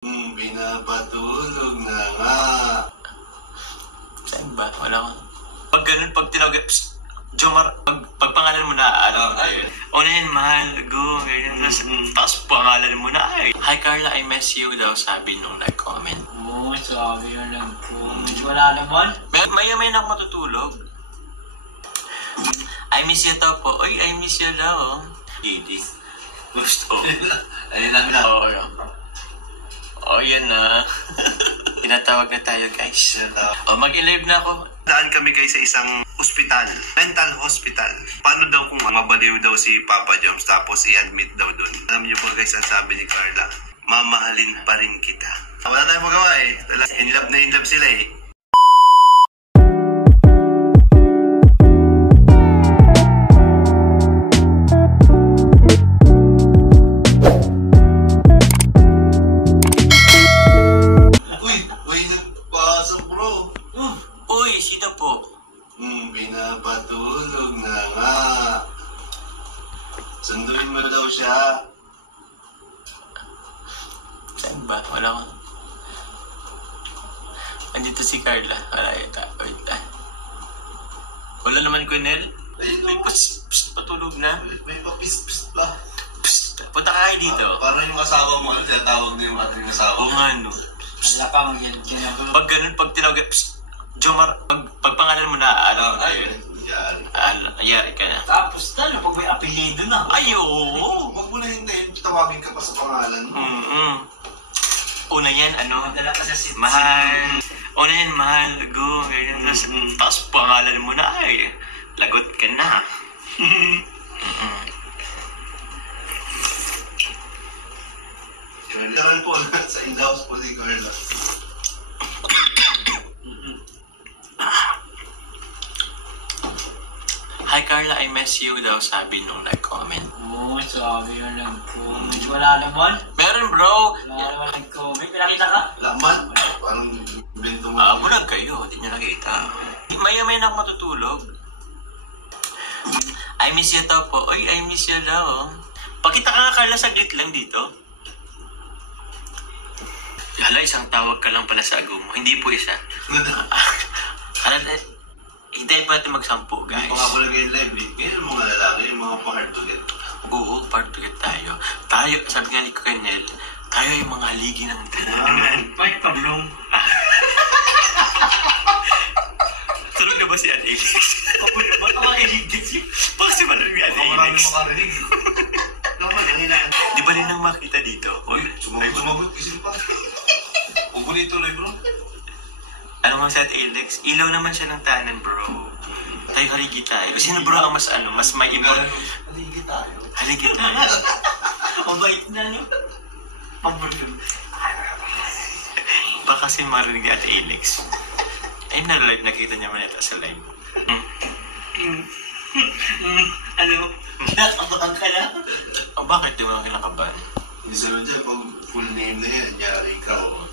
Pinapatulog na nga. Saan ba? Wala ko. Pag ganun, pag tinawag, Jomar, pag pangalan mo na, ayun. Unahin, mahal, go, ganyan. Tapos pangalan mo na, ay. Hi Carla, I miss you daw, sabi nung nag-comment. Oo, sabi yun nag-comment. Wala naman. May ako matutulog. I miss you daw po. Uy, I miss you daw. Didi. Gusto. Ayun lang na. Oo, yun. Oh, yan na. Tinatawag na tayo, guys. Mag-live na ako. Daan kami guys sa isang hospital, mental hospital. Paano daw kung mabaliw daw si Papa Joms tapos i-admit daw doon? Alam niyo po guys, ang sabi ni Carla, mamahalin pa rin kita. Wala tayong magawa eh. In love sila eh. Sino po? Pinapatulog na nga. Sunduin mo daw siya. Saan ba? Wala ko. Andito si Carla. Wala yata. Wait lang. Wala naman ko, Nel. Ay, patulog na. May papis-pis pa. Psst, punta ka kayo dito. Parang yung asawa mo, tinatawag na yung ating asawa. Oo nga, no. Wala pa mag-yan. Pag ganun, pag tinawag, Jomar, pag pangalan mo na, ayun. Ayari ka na. Tapos na, pag may apelido na. Ay, oo. Huwag mo na hintayin, tawagin ka pa sa pangalan. Una yan, Madala ka sa sit. mahal. Una yan, mahal, go, ganyan. Tapos pangalan mo na, ay, lagot ka na. Literal po na sa in-house po ni Carla. Hi Carla, I miss you daw, sabi nung nag-comment. Oo, sabi yun nag-comment. Wala naman. Meron bro! Wala naman nag-comment. May nakita ka? Laman, parang bento mo. Munag kayo, di nyo nakita. Maya-maya na ako matutulog. I miss you daw po. Uy, I miss you daw. Pakita ka nga Carla, saglit lang dito. Hala, isang tawag ka lang pala sa ago mo. Hindi po isa. Hintayin pa natin magsampu, guys. Mga pala kayo live eh. Ngayon mga lalaki, yung mga pa-hard to get. Oo, part to get tayo. Tayo, sabi nga ni Nel, tayo yung mga haligi ng tanan. May pablong. Tulog na ba si Alex? Ba't ako makiligit siya? Bakit si Malamig ni Baka marami Alex? makarinig. Naman, ang hinaan. Di ba rin nang makita dito? Uy, sumagot. Kasi pa. Huwag mo nituloy bro. Ano nga sa Alex? Ilaw naman siya ng tanan, bro. Tayo haligi tayo. Sino bro ang mas may ibon? Haligi tayo. Haligi tayo. Mabait na niyo. Pablong. Baka si marinig ni Ate Alex. Ay, na-live. Nakita niya man ito sa live. Ano? Nakabakan ka na? Oh, bakit di mo kinakabahan? Isa na dyan, pag full name na yan, yari ka o.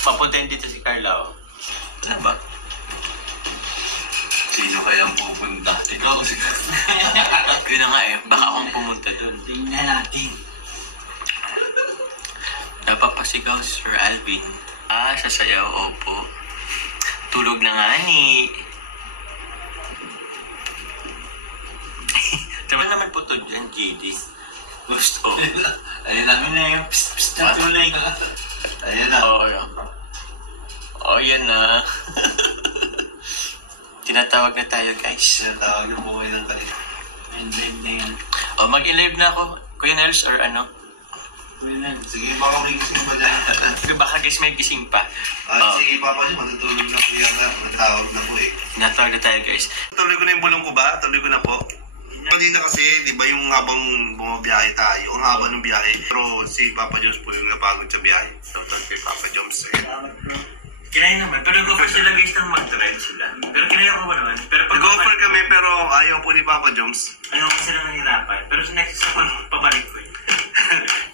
Papuntahin dito si Carla, oh. Ano ba? Sino kayang pupunta? Ikaw o si Carla? Yun na nga eh. Baka akong pumunta dun. Tingnan natin. Napapasigaw si Sir Alvin. Sasayaw, opo. Tulog na nga ni. Tama naman po to dyan, JD. Gusto. Ayun na. Ano na yung psst na tulay. Ayun na. Oo, yun. Oh, yan na. Tinatawag na tayo, guys. Tinatawag yung buhay ng kanina. Live na yan. Mag-live na ako. Kuya Nels, or ano? Sige, baka may gising pa dyan. Baka guys may gising pa. Sige, Papa niyo, matutulog na po yan. Natawag na po eh. Tinatawag na tayo, guys. Tuloy ko na yung bulong ko ba? Tuloy ko na po. Kanina kasi, di ba yung habang bumabiyahe tayo, ang haba ng biyahe. Pero si Papa Joms po yung napagod sa biyahe. Shoutout kay Papa Joms. Kinaya naman. Pero go-offer sila guys nang mag-drive sila. Pero kinaya ko ba naman? Pero pag Nag-offer kami pero ayaw po ni Papa Joms. ayaw ko sila nahirapan. Pero sa next sa pabalik ko eh.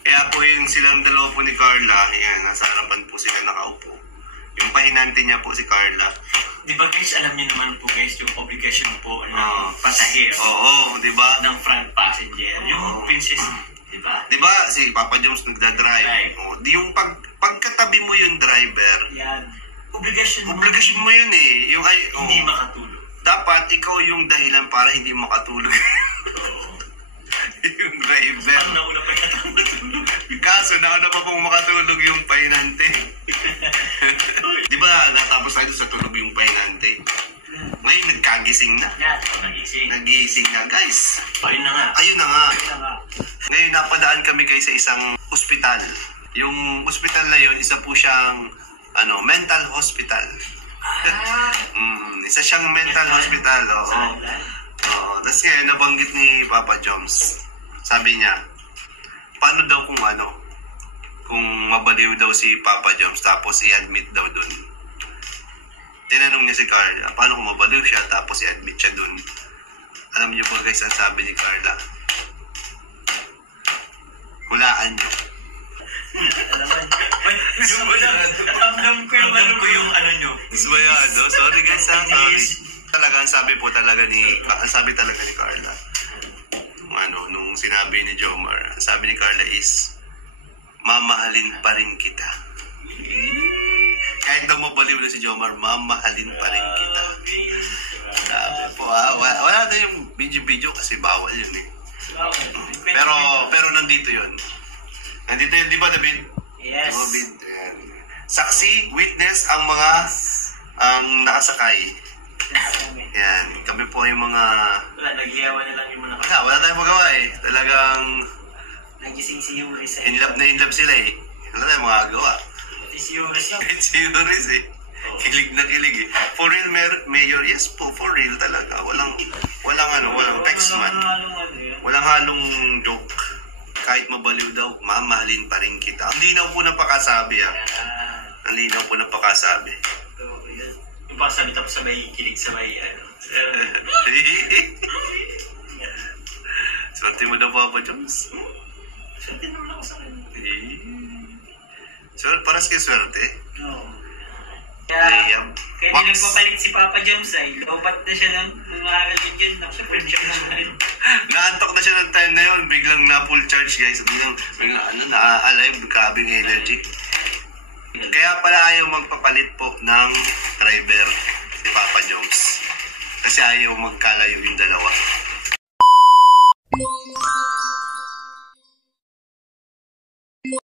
Kaya po yun silang dalawa po ni Carla. Ayan, nasa harapan po sila nakaupo. Yung pahinante niya po si Carla. Di ba guys, alam niyo naman po guys, yung obligation po ng pasahero. Oo, di ba? Ng front passenger. Yung princess. Di ba si Papa Joms nagdadrive? Right. O, di yung pagkatabi mo yung driver, Yan. Obligasyon mo. obligasyon mo yun eh. Yung, Hindi makatulog. dapat ikaw yung dahilan para hindi makatulog. Yung driver. Ang nauna pa yata matulog. Kaso nauna pa pong makatulog yung painante. Di ba natapos tayo sa tulog yung painante? Ngayon nagkagising na. Yan. Nagising. Nagising na guys. Ayun na nga. Ayun na nga. Ayun na nga. Ngayon napadaan kami guys sa isang ospital. Yung ospital na yun, isa po siyang mental hospital. Isa siyang mental hospital. Oo. Tapos ngayon nabanggit ni Papa Joms. Sabi niya, paano daw kung mabaliw daw si Papa Joms tapos i-admit daw dun. Tinanong niya si Carla, paano kung mabaliw siya tapos i-admit siya dun. Alam niyo po guys, ang sabi ni Carla, hulaan niyo. Alam ko yung ano nyo. Sorry guys, sorry. Talaga, ang sabi talaga ni Carla, nung sinabi ni Jomar, ang sabi ni Carla is, mamahalin pa rin kita. Kahit daw mabaliw na si Jomar, mamahalin pa rin kita. Sabi po, wala na yung video kasi bawal yun eh. Pero nandito yun. Nandito yun, di ba David? Yes. David, yan. Saksi, witness, ang nakasakay. Yan, kami po yung mga... Wala, nag-iyawa na lang yung mga Wala tayong magawa eh. Talagang nagising si Yuris in love sila eh. Wala tayong magagawa. Si Yuris yun. Si Yuris eh. Kilig na kilig eh. For real, Mayor, yes po, for real talaga. Walang text man. Walang halong joke. Kahit mabaliw daw, mamahalin pa rin kita. Ang linaw po napakasabi Ang linaw po napakasabi. Yung pasabi tapos sabay kilig sabay Swerte mo daw Papa Joms. Swerte naman ako sa kanya. Paras kayo swerte. Oo. Kaya Wax. nagpapalit si Papa Joms ay lobat na siya ng aral din dyan. Nakasapon siya naman. Naantok na siya ng time na yun. Biglang na-full charge guys. Biglang na-alive. Grabing energy. Kaya pala ayaw magpapalit po ng driver si Papa Joms. Kasi ayaw magkalayo yung dalawa.